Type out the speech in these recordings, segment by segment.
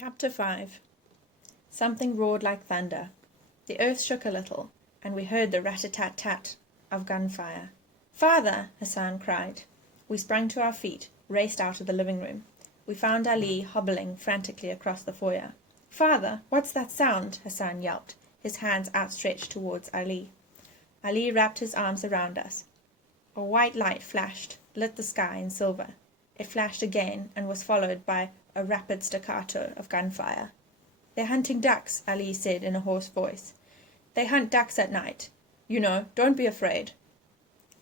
Chapter 5. Something roared like thunder. The earth shook a little, and we heard the rat-a-tat-tat of gunfire. "Father!" Hassan cried. We sprang to our feet, raced out of the living room. We found Ali hobbling frantically across the foyer. "Father, what's that sound?" Hassan yelped, his hands outstretched towards Ali. Ali wrapped his arms around us. A white light flashed, lit the sky in silver. It flashed again and was followed by a rapid staccato of gunfire. "They're hunting ducks," Ali said in a hoarse voice. "They hunt ducks at night. You know, don't be afraid."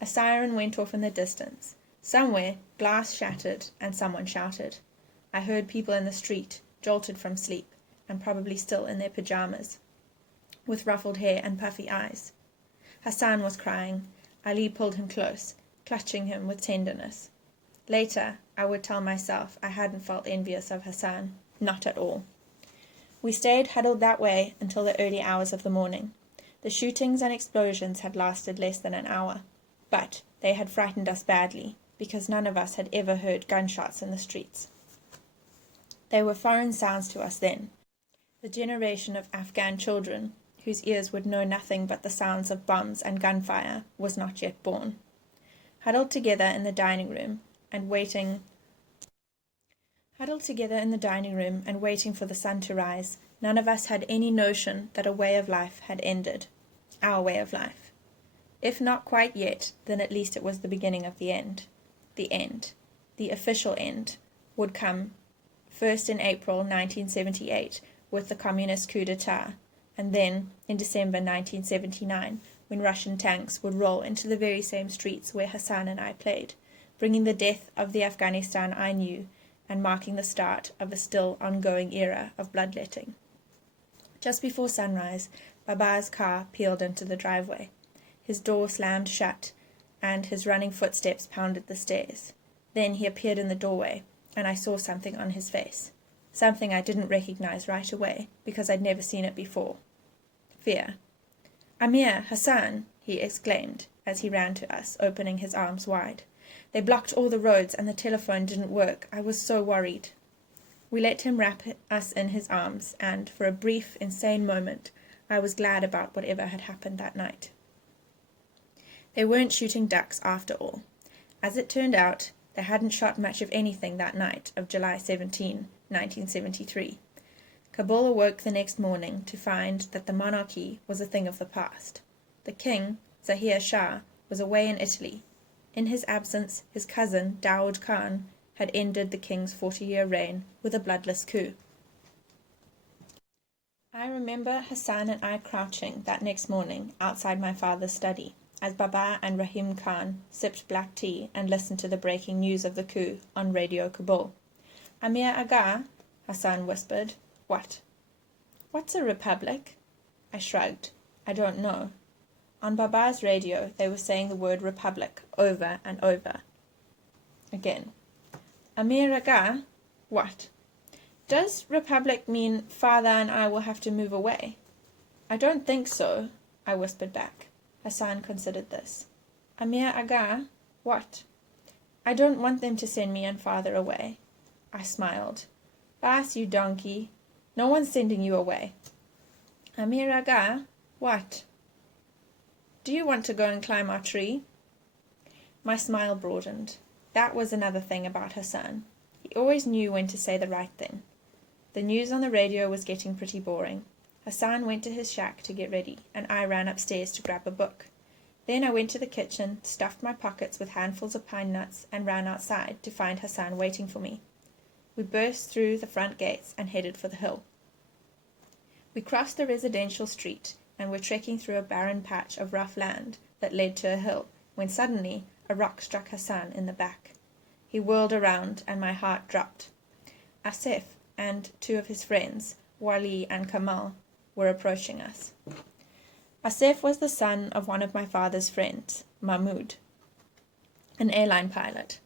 A siren went off in the distance. Somewhere, glass shattered and someone shouted. I heard people in the street, jolted from sleep, and probably still in their pajamas, with ruffled hair and puffy eyes. Hassan was crying. Ali pulled him close, clutching him with tenderness. Later, I would tell myself I hadn't felt envious of Hassan. Not at all. We stayed huddled that way until the early hours of the morning. The shootings and explosions had lasted less than an hour, but they had frightened us badly, because none of us had ever heard gunshots in the streets. They were foreign sounds to us then. The generation of Afghan children, whose ears would know nothing but the sounds of bombs and gunfire, was not yet born. Huddled together in the dining room and waiting for the sun to rise, none of us had any notion that a way of life had ended. Our way of life. If not quite yet, then at least it was the beginning of the end. The end, the official end, would come first in April 1978 with the communist coup d'etat, and then in December 1979 when Russian tanks would roll into the very same streets where Hassan and I played, bringing the death of the Afghanistan I knew and marking the start of a still ongoing era of bloodletting. Just before sunrise, Baba's car peeled into the driveway. His door slammed shut, and his running footsteps pounded the stairs. Then he appeared in the doorway, and I saw something on his face. Something I didn't recognize right away, because I'd never seen it before. Fear. "Amir, Hassan!" he exclaimed as he ran to us, opening his arms wide. "They blocked all the roads and the telephone didn't work. I was so worried." We let him wrap us in his arms, and for a brief, insane moment, I was glad about whatever had happened that night. They weren't shooting ducks after all. As it turned out, they hadn't shot much of anything that night of July 17, 1973. Kabul awoke the next morning to find that the monarchy was a thing of the past. The king, Zahir Shah, was away in Italy. In his absence, his cousin, Daoud Khan, had ended the king's 40-year reign with a bloodless coup. I remember Hassan and I crouching that next morning outside my father's study, as Baba and Rahim Khan sipped black tea and listened to the breaking news of the coup on Radio Kabul. "Amir Aga," Hassan whispered. "What?" "What's a republic?" I shrugged. "I don't know." On Baba's radio, they were saying the word republic over and over. Again. "Amir Aga, what?" "Does republic mean father and I will have to move away?" "I don't think so," I whispered back. Hassan considered this. "Amir Aga, what?" "I don't want them to send me and father away." I smiled. "Bas, you donkey. No one's sending you away." "Amir Aga, what?" "Do you want to go and climb our tree?" My smile broadened. That was another thing about Hassan. He always knew when to say the right thing. The news on the radio was getting pretty boring. Hassan went to his shack to get ready, and I ran upstairs to grab a book. Then I went to the kitchen, stuffed my pockets with handfuls of pine nuts, and ran outside to find Hassan waiting for me. We burst through the front gates and headed for the hill. We crossed the residential street and were trekking through a barren patch of rough land that led to a hill, when suddenly a rock struck Hassan in the back. He whirled around, and my heart dropped. Asif and two of his friends, Wiley and Kemal, were approaching us. Asif was the son of one of my father's friends, Mahmoud, an airline pilot.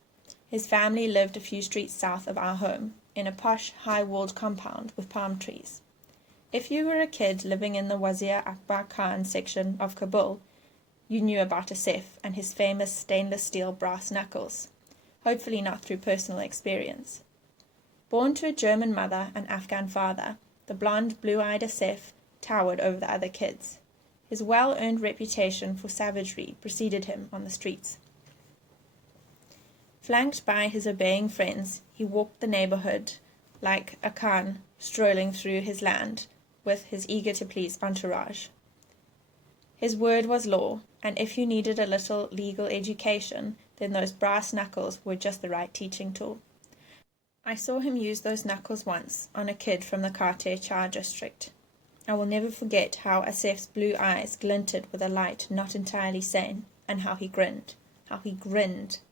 His family lived a few streets south of our home, in a posh, high-walled compound with palm trees. If you were a kid living in the Wazir Akbar Khan section of Kabul, you knew about Asif and his famous stainless steel brass knuckles, hopefully not through personal experience. Born to a German mother and Afghan father, the blonde, blue-eyed Asif towered over the other kids. His well-earned reputation for savagery preceded him on the streets. Flanked by his obeying friends, he walked the neighborhood like a Khan strolling through his land with his eager-to-please entourage. His word was law, and if you needed a little legal education, then those brass knuckles were just the right teaching tool. I saw him use those knuckles once on a kid from the Kite Char district. I will never forget how Asif's blue eyes glinted with a light not entirely sane, and how he grinned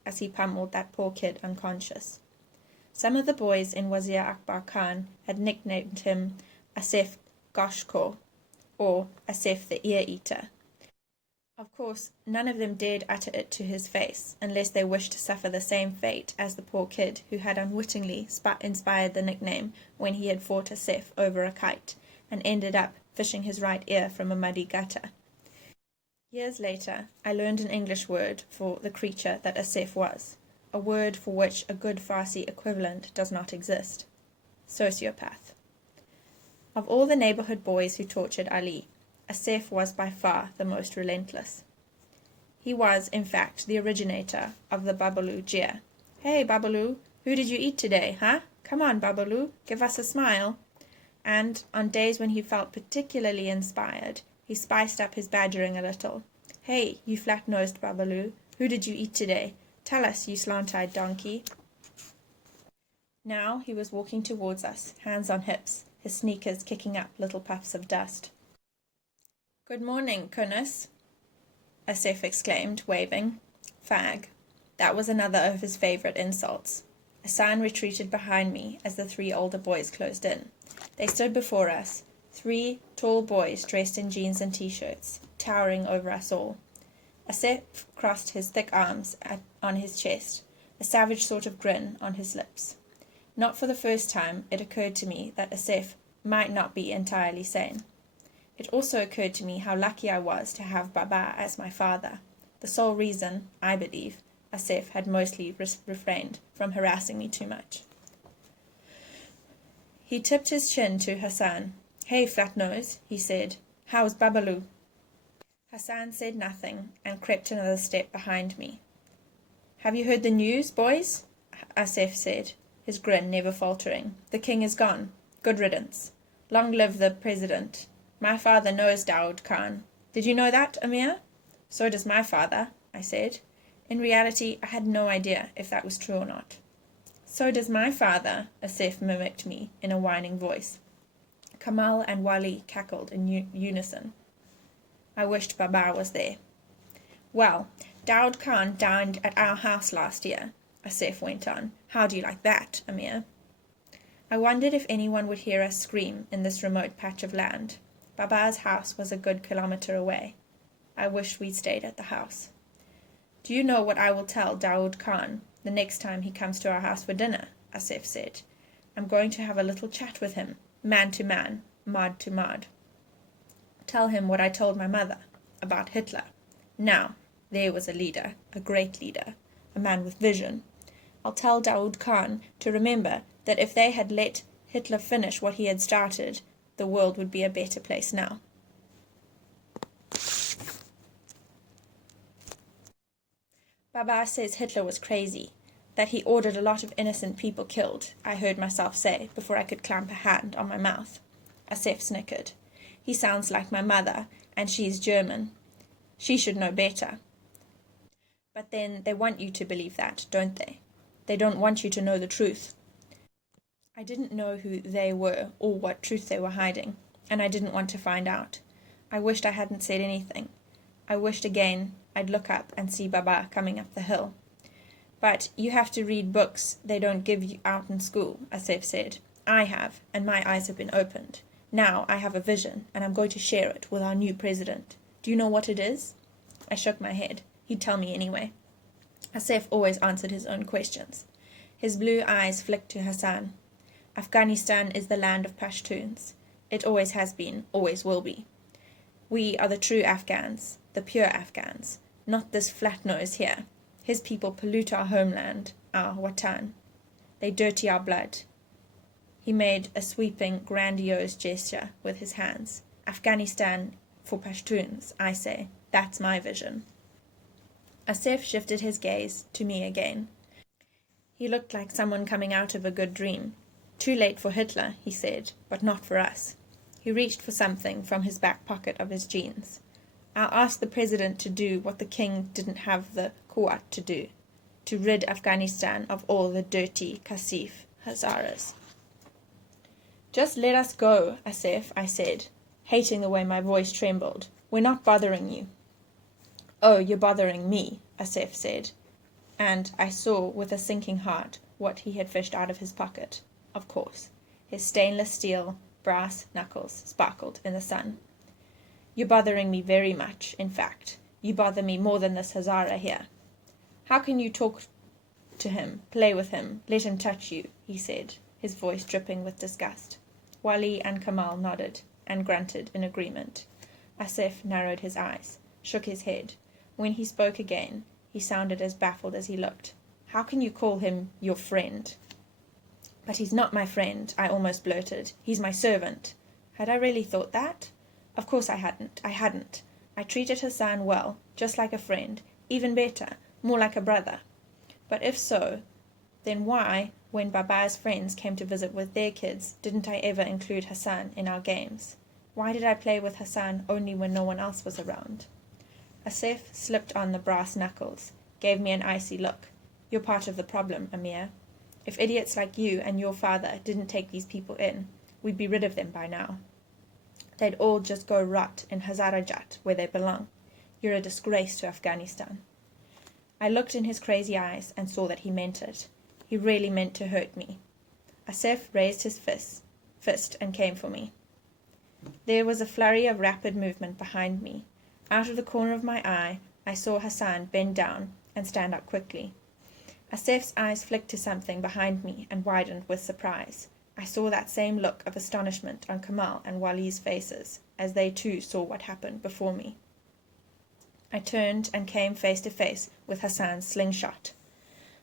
as he pummeled that poor kid unconscious. Some of the boys in Wazir Akbar Khan had nicknamed him Asif Goshkor, or Asif the Ear-Eater. Of course, none of them dared utter it to his face, unless they wished to suffer the same fate as the poor kid who had unwittingly inspired the nickname when he had fought Asif over a kite, and ended up fishing his right ear from a muddy gutter. Years later, I learned an English word for the creature that Asif was, a word for which a good Farsi equivalent does not exist: sociopath. Of all the neighborhood boys who tortured Ali, Asif was by far the most relentless. He was, in fact, the originator of the Babalu jeer. "Hey, Babalu, who did you eat today, huh? Come on, Babalu, give us a smile." And on days when he felt particularly inspired, he spiced up his badgering a little. "Hey, you flat-nosed Babalu, who did you eat today? Tell us, you slant-eyed donkey." Now he was walking towards us, hands on hips, his sneakers kicking up little puffs of dust. "Good morning, Kunis," Asif exclaimed, waving. Fag. That was another of his favourite insults. Hassan retreated behind me as the three older boys closed in. They stood before us, three tall boys dressed in jeans and t-shirts, towering over us all. Asif crossed his thick arms on his chest, a savage sort of grin on his lips. Not for the first time, it occurred to me that Asif might not be entirely sane. It also occurred to me how lucky I was to have Baba as my father, the sole reason, I believe, Asif had mostly refrained from harassing me too much. He tipped his chin to Hassan. "Hey, flat-nose," he said. "How's Babalu?" Hassan said nothing and crept another step behind me. "Have you heard the news, boys?" Asif said, his grin never faltering. "The king is gone. Good riddance. Long live the president. My father knows Daoud Khan. Did you know that, Amir?" "So does my father," I said. In reality, I had no idea if that was true or not. "So does my father," Asif mimicked me in a whining voice. Kemal and Wiley cackled in unison. I wished Baba was there. "Well, Daoud Khan dined at our house last year," Asif went on. "How do you like that, Amir?" I wondered if anyone would hear us scream in this remote patch of land. Baba's house was a good kilometre away. I wished we'd stayed at the house. "Do you know what I will tell Daoud Khan the next time he comes to our house for dinner?" Asif said. "I'm going to have a little chat with him, man to man, mud to mud. Tell him what I told my mother, about Hitler. Now, there was a leader, a great leader, a man with vision. I'll tell Daoud Khan to remember that if they had let Hitler finish what he had started, the world would be a better place now." "Baba says Hitler was crazy, that he ordered a lot of innocent people killed," I heard myself say before I could clamp a hand on my mouth. Asif snickered. "He sounds like my mother, and she's German. She should know better." "But then they want you to believe that, don't they? They don't want you to know the truth." I didn't know who they were or what truth they were hiding, and I didn't want to find out. I wished I hadn't said anything. I wished again I'd look up and see Baba coming up the hill. "But you have to read books they don't give you out in school," Asif said. "I have, and my eyes have been opened. Now I have a vision, and I'm going to share it with our new president. Do you know what it is?" I shook my head. He'd tell me anyway. Asif always answered his own questions. His blue eyes flicked to Hassan. "Afghanistan is the land of Pashtuns. It always has been, always will be. We are the true Afghans, the pure Afghans, not this flat nose here. His people pollute our homeland, our watan. They dirty our blood. He made a sweeping, grandiose gesture with his hands. Afghanistan for Pashtuns, I say. That's my vision. Asif shifted his gaze to me again. He looked like someone coming out of a good dream. Too late for Hitler, he said, but not for us. He reached for something from his back pocket of his jeans. I'll ask the president to do what the king didn't have the Quwwat to do, to rid Afghanistan of all the dirty Kasif Hazaras. Just let us go, Asif, I said, hating the way my voice trembled. We're not bothering you. Oh, you're bothering me, Asif said, and I saw with a sinking heart what he had fished out of his pocket. Of course, his stainless steel brass knuckles sparkled in the sun. You're bothering me very much, in fact. You bother me more than this Hazara here. How can you talk to him, play with him, let him touch you, he said, his voice dripping with disgust. Wiley and Kemal nodded and grunted in agreement. Asif narrowed his eyes, shook his head. When he spoke again, he sounded as baffled as he looked. How can you call him your friend? But he's not my friend, I almost blurted. He's my servant. Had I really thought that? Of course I hadn't. I treated Hassan well, just like a friend, even better, more like a brother. But if so, then why, when Baba's friends came to visit with their kids, didn't I ever include Hassan in our games? Why did I play with Hassan only when no one else was around? Asif slipped on the brass knuckles, gave me an icy look. You're part of the problem, Amir. If idiots like you and your father didn't take these people in, we'd be rid of them by now. They'd all just go rot in Hazarajat, where they belong. You're a disgrace to Afghanistan. I looked in his crazy eyes and saw that he meant it. He really meant to hurt me. Asif raised his fist and came for me. There was a flurry of rapid movement behind me. Out of the corner of my eye, I saw Hassan bend down and stand up quickly. Asif's eyes flicked to something behind me and widened with surprise. I saw that same look of astonishment on Kemal and Wiley's faces, as they too saw what happened before me. I turned and came face to face with Hassan'S Slingshot.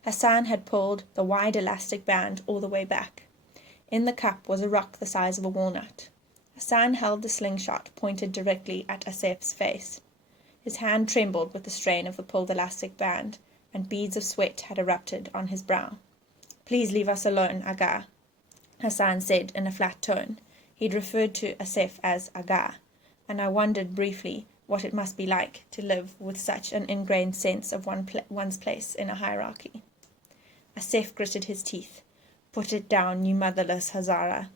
Hassan had pulled the wide elastic band all the way back. In the cup was a rock the size of a walnut. Hassan held the slingshot pointed directly at Asif's face. His hand trembled with the strain of the pulled elastic band, and beads of sweat had erupted on his brow. Please leave us alone, Aga, Hassan said in a flat tone. He'd referred to Asif as Aga, and I wondered briefly what it must be like to live with such an ingrained sense of one's place in a hierarchy. Asif gritted his teeth. Put it down, you motherless Hazara.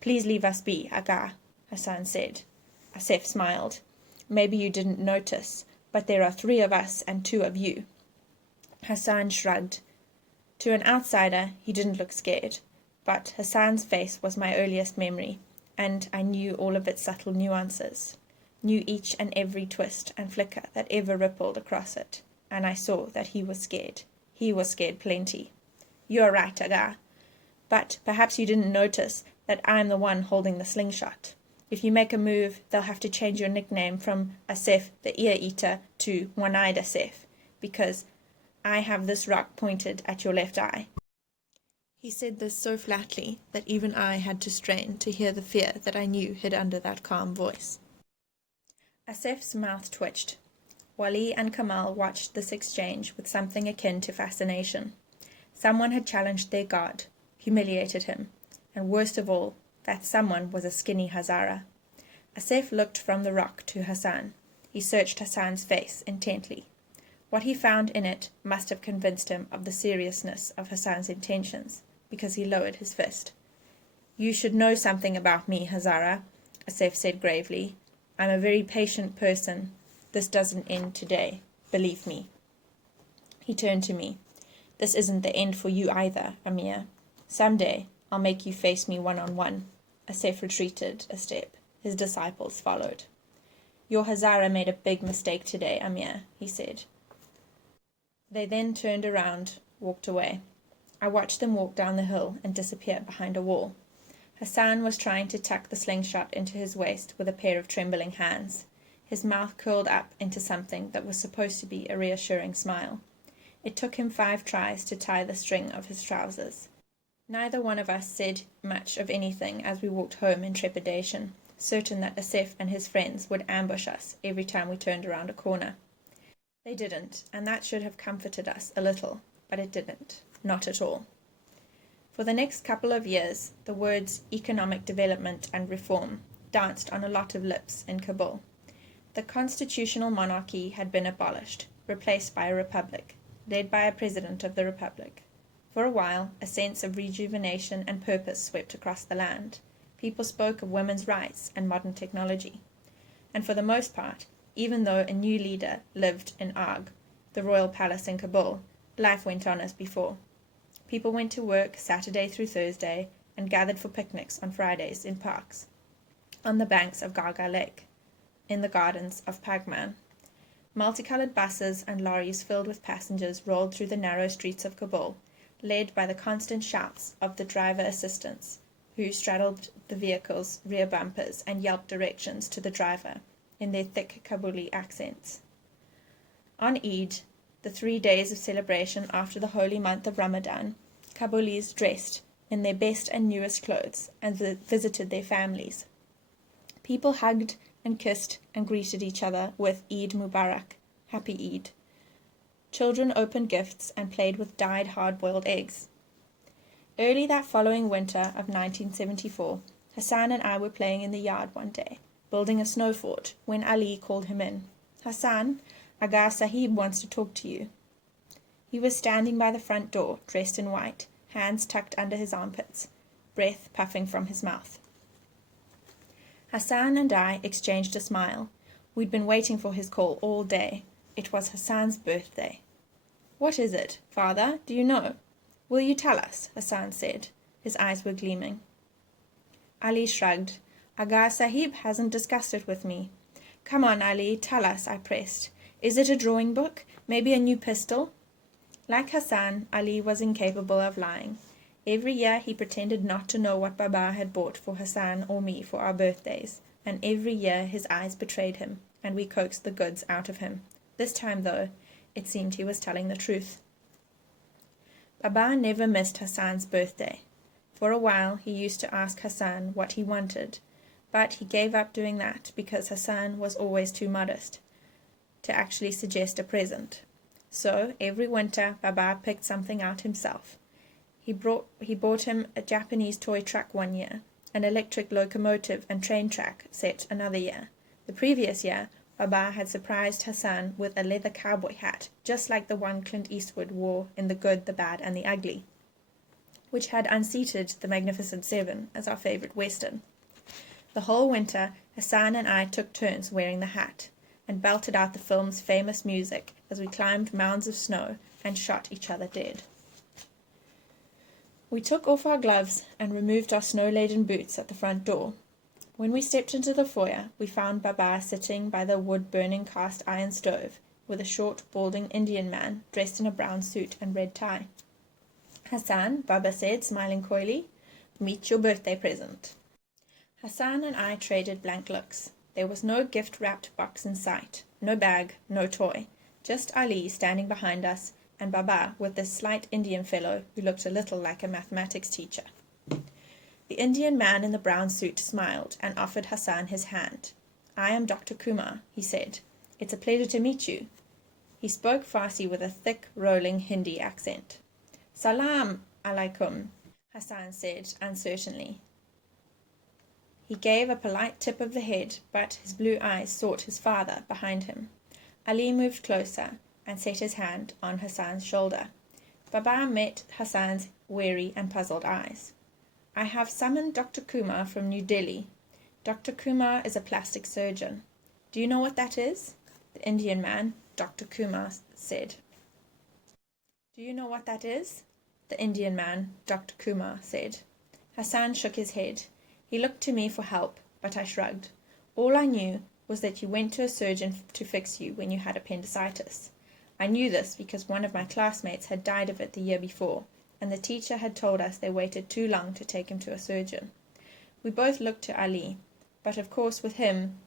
Please leave us be, Aga, Hassan said. Asif smiled. Maybe you didn't notice, but there are 3 of us and 2 of you. Hassan shrugged. To an outsider, he didn't look scared, but Hassan's face was my earliest memory, and I knew all of its subtle nuances, knew each and every twist and flicker that ever rippled across it, and I saw that he was scared. He was scared plenty. You're right, Aga, but perhaps you didn't notice that I'm the one holding the slingshot. If you make a move, they'll have to change your nickname from Asif the Ear-Eater to One-Eyed Asif, because I have this rock pointed at your left eye. He said this so flatly that even I had to strain to hear the fear that I knew hid under that calm voice. Asif's mouth twitched. Wiley and Kemal watched this exchange with something akin to fascination. Someone had challenged their god, humiliated him, and worst of all, that someone was a skinny Hazara. Asif looked from the rock to Hassan. He searched Hassan's face intently. What he found in it must have convinced him of the seriousness of Hassan's intentions, because he lowered his fist. You should know something about me, Hazara, Asif said gravely. I'm a very patient person. This doesn't end today, believe me. He turned to me. This isn't the end for you either, Amir. Someday I'll make you face me one-on-one. Asif retreated a step. His disciples followed. Your Hazara made a big mistake today, Amir, he said. They then turned around, walked away. I watched them walk down the hill and disappear behind a wall. Hassan was trying to tuck the slingshot into his waist with a pair of trembling hands. His mouth curled up into something that was supposed to be a reassuring smile. It took him 5 tries to tie the string of his trousers. Neither one of us said much of anything as we walked home in trepidation, certain that Asif and his friends would ambush us every time we turned around a corner. They didn't, and that should have comforted us a little, but it didn't. Not at all. For the next couple of years, the words economic development and reform danced on a lot of lips in Kabul. The constitutional monarchy had been abolished, replaced by a republic, led by a president of the republic. For a while, a sense of rejuvenation and purpose swept across the land. People spoke of women's rights and modern technology. And for the most part, even though a new leader lived in Agh, the royal palace in Kabul, life went on as before. People went to work Saturday through Thursday and gathered for picnics on Fridays in parks, on the banks of Gaga Lake, in the gardens of Pagman. Multicolored buses and lorries filled with passengers rolled through the narrow streets of Kabul, led by the constant shouts of the driver assistants, who straddled the vehicle's rear bumpers and yelped directions to the driver in their thick Kabuli accents. On Eid, the 3 days of celebration after the holy month of Ramadan, Kabulis dressed in their best and newest clothes and visited their families. People hugged and kissed and greeted each other with Eid Mubarak, Happy Eid. Children opened gifts and played with dyed hard-boiled eggs. Early that following winter of 1974, Hassan and I were playing in the yard one day, building a snow fort, when Ali called him in. "Hassan, Aga Sahib wants to talk to you." He was standing by the front door, dressed in white, hands tucked under his armpits, breath puffing from his mouth. Hassan and I exchanged a smile. We'd been waiting for his call all day. It was Hassan's birthday. "What is it, father? Do you know?" "Will you tell us?" Hassan said. His eyes were gleaming. Ali shrugged. "Aga Sahib hasn't discussed it with me." "Come on, Ali, tell us," I pressed. "Is it a drawing book? Maybe a new pistol?" Like Hassan, Ali was incapable of lying. Every year he pretended not to know what Baba had bought for Hassan or me for our birthdays, and every year his eyes betrayed him, and we coaxed the goods out of him. This time, though, it seemed he was telling the truth. Baba never missed Hassan's birthday. For a while he used to ask Hassan what he wanted, but he gave up doing that because Hassan was always too modest to actually suggest a present. So every winter Baba picked something out himself. He bought him a Japanese toy truck one year, an electric locomotive and train track set another year. The previous year, Baba had surprised Hassan with a leather cowboy hat, just like the one Clint Eastwood wore in The Good, the Bad and the Ugly, which had unseated the Magnificent Seven as our favorite Western. The whole winter, Hassan and I took turns wearing the hat, and belted out the film's famous music as we climbed mounds of snow and shot each other dead. We took off our gloves and removed our snow-laden boots at the front door. When we stepped into the foyer, we found Baba sitting by the wood-burning cast-iron stove with a short, balding Indian man dressed in a brown suit and red tie. "Hassan," Baba said, smiling coyly, "meet your birthday present." Hassan and I traded blank looks. There was no gift-wrapped box in sight, no bag, no toy, just Ali standing behind us and Baba with this slight Indian fellow who looked a little like a mathematics teacher. The Indian man in the brown suit smiled and offered Hassan his hand. "I am Dr. Kumar," he said. "It's a pleasure to meet you." He spoke Farsi with a thick, rolling Hindi accent. "Salam alaikum," Hassan said uncertainly. He gave a polite tip of the head, but his blue eyes sought his father behind him. Ali moved closer and set his hand on Hassan's shoulder. Baba met Hassan's wary and puzzled eyes. "I have summoned Dr. Kumar from New Delhi. Dr. Kumar is a plastic surgeon. Do you know what that is?" The Indian man, Dr. Kumar, said. "Do you know what that is?" The Indian man, Dr. Kumar, said. Hassan shook his head. He looked to me for help, but I shrugged. All I knew was that you went to a surgeon to fix you when you had appendicitis. I knew this because one of my classmates had died of it the year before, and the teacher had told us they waited too long to take him to a surgeon. We both looked to Ali, but of course with him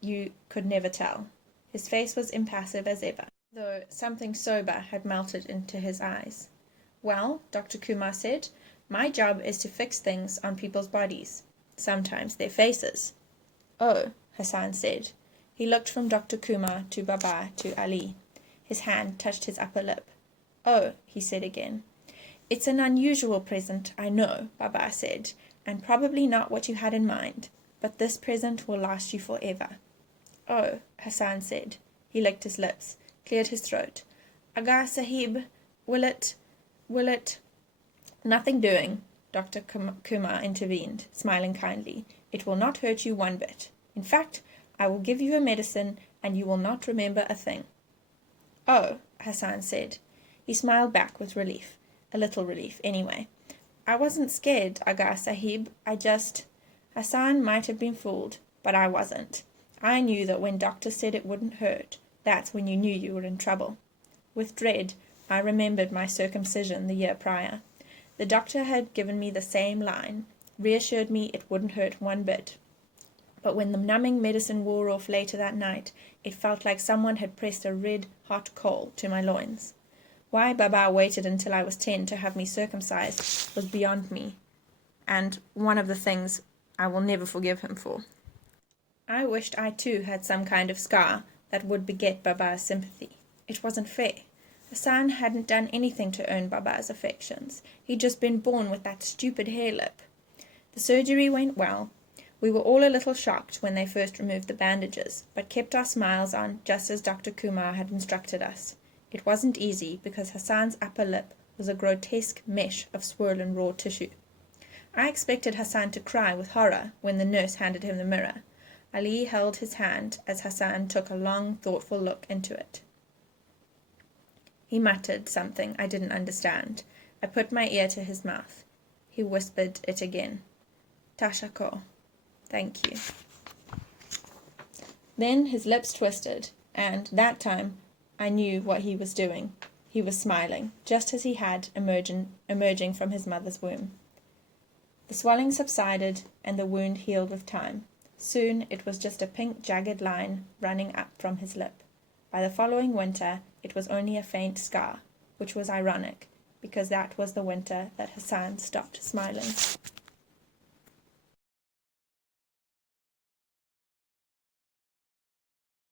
you could never tell. His face was impassive as ever, though something sober had melted into his eyes. "Well," Dr. Kumar said, My job is to fix things on people's bodies, sometimes their faces. Oh, Hassan said. He looked from Dr. Kumar to Baba to Ali. His hand touched his upper lip. Oh, he said again. It's an unusual present, I know, Baba said, and probably not what you had in mind, but this present will last you forever. Oh, Hassan said. He licked his lips, cleared his throat. Aga Sahib, will it... Nothing doing, Dr. Kumar intervened, smiling kindly. It will not hurt you one bit. In fact, I will give you a medicine and you will not remember a thing. Oh, Hassan said. He smiled back with relief. A little relief, anyway. I wasn't scared, Aga Sahib. Hassan might have been fooled, but I wasn't. I knew that when doctor said it wouldn't hurt, that's when you knew you were in trouble. With dread, I remembered my circumcision the year prior. The doctor had given me the same line, reassured me it wouldn't hurt one bit. But when the numbing medicine wore off later that night, it felt like someone had pressed a red, hot coal to my loins. Why Baba waited until I was 10 to have me circumcised was beyond me, and one of the things I will never forgive him for. I wished I too had some kind of scar that would beget Baba's sympathy. It wasn't fair. Hassan hadn't done anything to earn Baba's affections. He'd just been born with that stupid hair lip. The surgery went well. We were all a little shocked when they first removed the bandages, but kept our smiles on just as Dr. Kumar had instructed us. It wasn't easy because Hassan's upper lip was a grotesque mesh of swollen raw tissue. I expected Hassan to cry with horror when the nurse handed him the mirror. Ali held his hand as Hassan took a long, thoughtful look into it. He muttered something I didn't understand. I put my ear to his mouth. He whispered it again. Tashako. Thank you. Then his lips twisted, and that time I knew what he was doing. He was smiling, just as he had emerging from his mother's womb. The swelling subsided, and the wound healed with time. Soon it was just a pink, jagged line running up from his lip. By the following winter, it was only a faint scar, which was ironic, because that was the winter that Hassan stopped smiling.